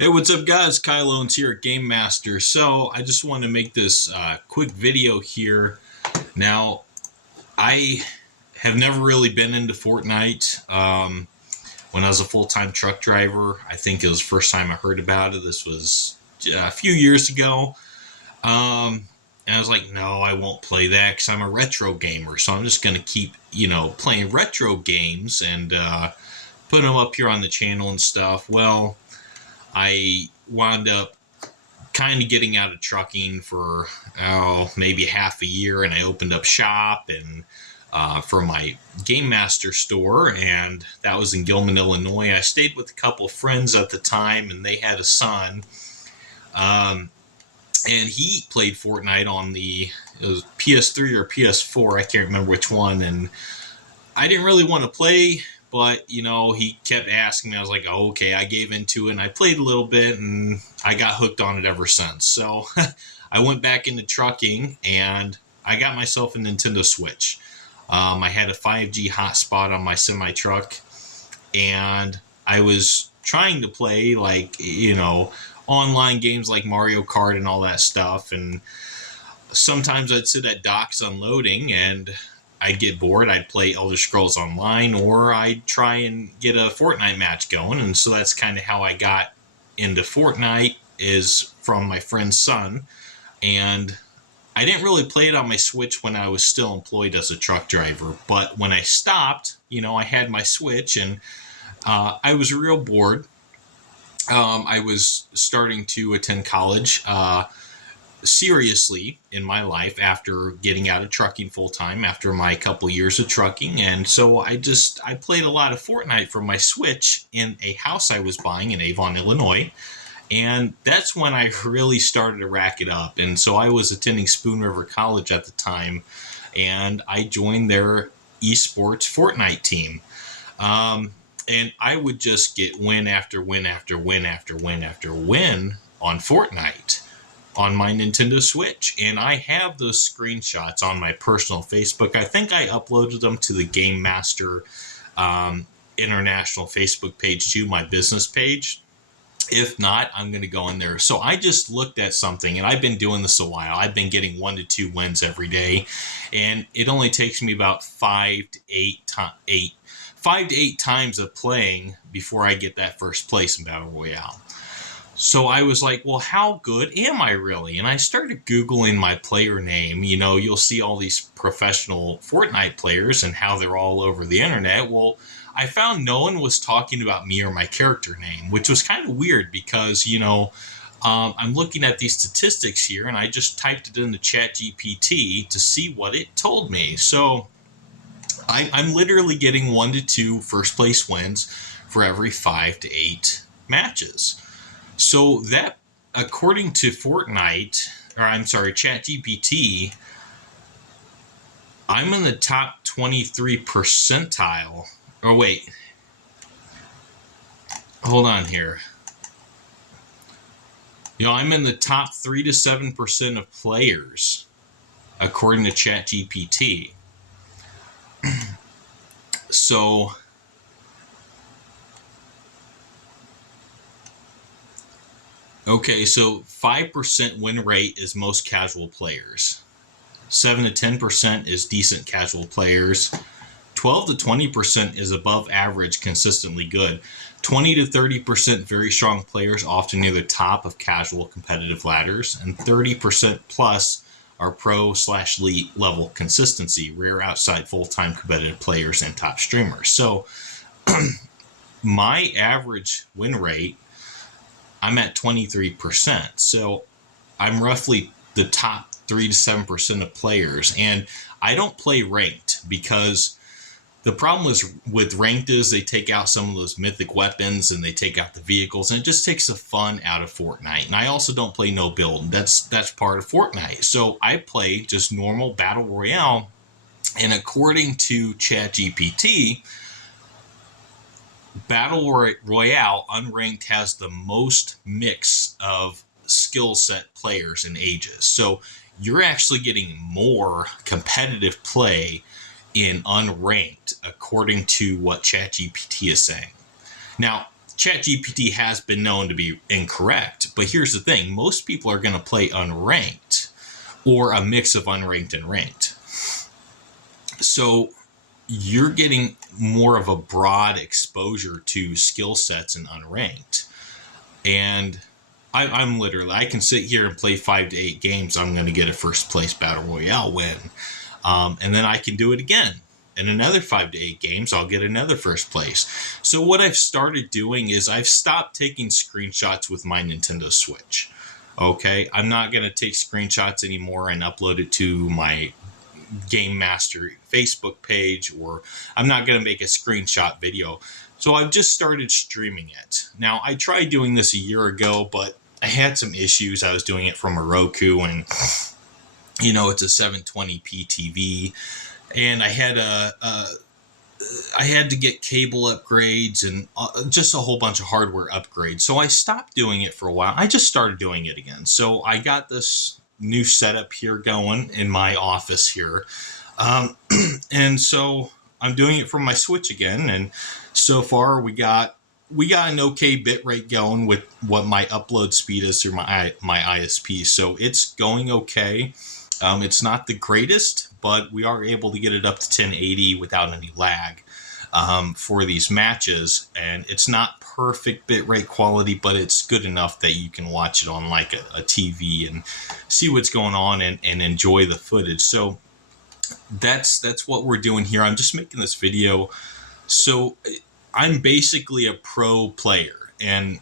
Hey, what's up, guys? Kyle Owens here at Game Master. So, I just want to make this quick video here. Now, I have never really been into Fortnite. When I was a full-time truck driver, I think it was the first time I heard about it. This was a few years ago. And I was like, no, I won't play that because I'm a retro gamer. So I'm just going to keep, playing retro games and put them up here on the channel and stuff. Well, I wound up kind of getting out of trucking for maybe half a year, and I opened up shop and for my Game Master store, and that was in Gilman, Illinois. I stayed with a couple of friends at the time, and they had a son, um, and he played Fortnite on it was PS3 or PS4. I can't remember which one, and I didn't really want to play, but he kept asking me. I was like, oh, okay. I gave into it and I played a little bit and I got hooked on it ever since. So I went back into trucking and I got myself a Nintendo Switch. I had a 5G hotspot on my semi truck and I was trying to play online games like Mario Kart and all that stuff. And sometimes I'd sit at docks unloading and I'd get bored. I'd play Elder Scrolls Online, or I'd try and get a Fortnite match going. And so that's kind of how I got into Fortnite, is from my friend's son. And I didn't really play it on my Switch when I was still employed as a truck driver. But when I stopped, I had my Switch and I was real bored. I was starting to attend college. Seriously in my life after getting out of trucking full time after my couple years of trucking, and so I played a lot of Fortnite from my Switch in a house I was buying in Avon, Illinois, and that's when I really started to rack it up. And so I was attending Spoon River College at the time, and I joined their esports Fortnite team. And I would just get win after win after win after win after win on Fortnite on my Nintendo Switch. And I have those screenshots on my personal Facebook. I think I uploaded them to the Game Master International Facebook page too, my business page. If not, I'm going to go in there. So I just looked at something, and I've been doing this a while. I've been getting 1 to 2 wins every day, and it only takes me about 5 to 8 times of playing before I get that first place in Battle Royale. So I was like, well, how good am I really? And I started Googling my player name. You'll see all these professional Fortnite players and how they're all over the internet. Well, I found no one was talking about me or my character name, which was kind of weird because, I'm looking at these statistics here and I just typed it into ChatGPT to see what it told me. So I'm literally getting 1 to 2 first place wins for every 5 to 8 matches. So that, according to ChatGPT, I'm in the top 23 percentile. Oh, wait. Hold on here. I'm in the top 3 to 7% of players, according to ChatGPT. So okay, so 5% win rate is most casual players. 7 to 10% is decent casual players. 12 to 20% is above average, consistently good. 20 to 30% very strong players, often near the top of casual competitive ladders. And 30% plus are pro/elite level consistency, rare outside full-time competitive players and top streamers. So my average win rate, I'm at 23%. So I'm roughly the top 3 to 7% of players. And I don't play ranked because the problem with ranked is they take out some of those mythic weapons and they take out the vehicles, and it just takes the fun out of Fortnite. And I also don't play no build. That's part of Fortnite. So I play just normal Battle Royale. And according to ChatGPT, Battle Royale unranked has the most mix of skill set players and ages. So you're actually getting more competitive play in unranked, according to what ChatGPT is saying. Now, ChatGPT has been known to be incorrect, but here's the thing. Most people are going to play unranked or a mix of unranked and ranked. So you're getting more of a broad exposure to skill sets in unranked. And I'm literally, I can sit here and play 5 to 8 games. I'm going to get a first place battle royale win. And then I can do it again. In another 5 to 8 games, I'll get another first place. So what I've started doing is I've stopped taking screenshots with my Nintendo Switch. Okay, I'm not going to take screenshots anymore and upload it to my Game Master Facebook page, or I'm not going to make a screenshot video. So I've just started streaming it. Now, I tried doing this a year ago, but I had some issues. I was doing it from a Roku, and it's a 720p TV, and I had to get cable upgrades and just a whole bunch of hardware upgrades. So I stopped doing it for a while. I just started doing it again. So I got this new setup here going in my office here. And so I'm doing it from my Switch again. And so far we got an okay bitrate going with what my upload speed is through my ISP. So it's going okay. It's not the greatest, but we are able to get it up to 1080 without any lag for these matches. And it's not perfect bitrate quality, but it's good enough that you can watch it on like a TV and see what's going on and enjoy the footage. So that's what we're doing here. I'm just making this video. So I'm basically a pro player, and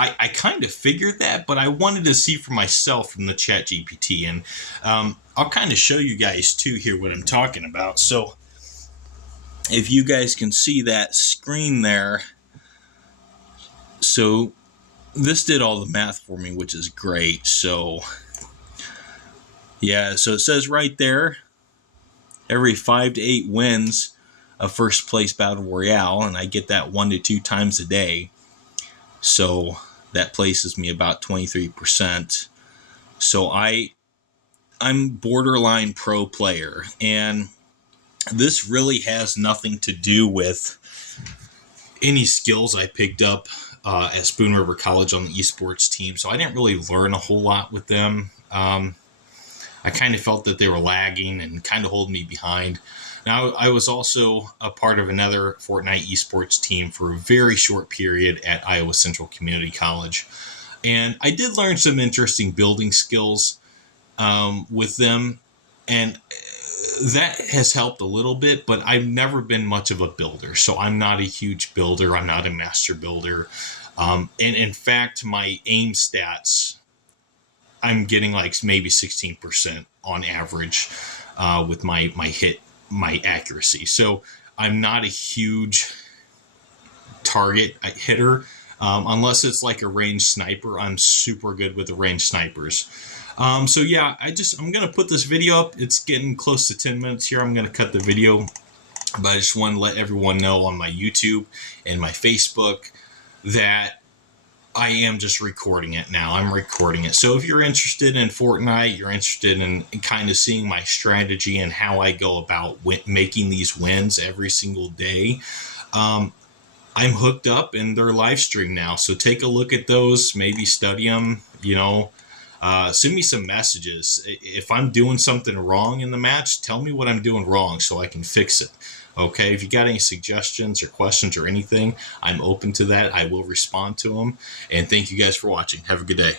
I kind of figured that, but I wanted to see for myself from the ChatGPT, and I'll kind of show you guys too here what I'm talking about. So if you guys can see that screen there, so this did all the math for me, which is great. So yeah, so it says right there, every 5 to 8 wins a first place battle royale, and I get that 1 to 2 times a day. So that places me about 23%. So I'm borderline pro player, and this really has nothing to do with any skills I picked up at Spoon River College on the esports team. So I didn't really learn a whole lot with them. I kind of felt that they were lagging and kind of holding me behind. Now, I was also a part of another Fortnite esports team for a very short period at Iowa Central Community College. And I did learn some interesting building skills with them. And that has helped a little bit, but I've never been much of a builder. So I'm not a huge builder. I'm not a master builder. And in fact, my aim stats, I'm getting like maybe 16% on average with my accuracy. So I'm not a huge target hitter. Unless it's like a ranged sniper, I'm super good with the ranged snipers. So yeah, I'm going to put this video up. It's getting close to 10 minutes here. I'm going to cut the video, but I just want to let everyone know on my YouTube and my Facebook that I am just recording it now. I'm recording it. So if you're interested in Fortnite, you're interested in kind of seeing my strategy and how I go about making these wins every single day, I'm hooked up and they're live streamed now. So take a look at those, maybe study them, send me some messages. If I'm doing something wrong in the match, tell me what I'm doing wrong so I can fix it. Okay, if you got any suggestions or questions or anything, I'm open to that. I will respond to them. And thank you guys for watching. Have a good day.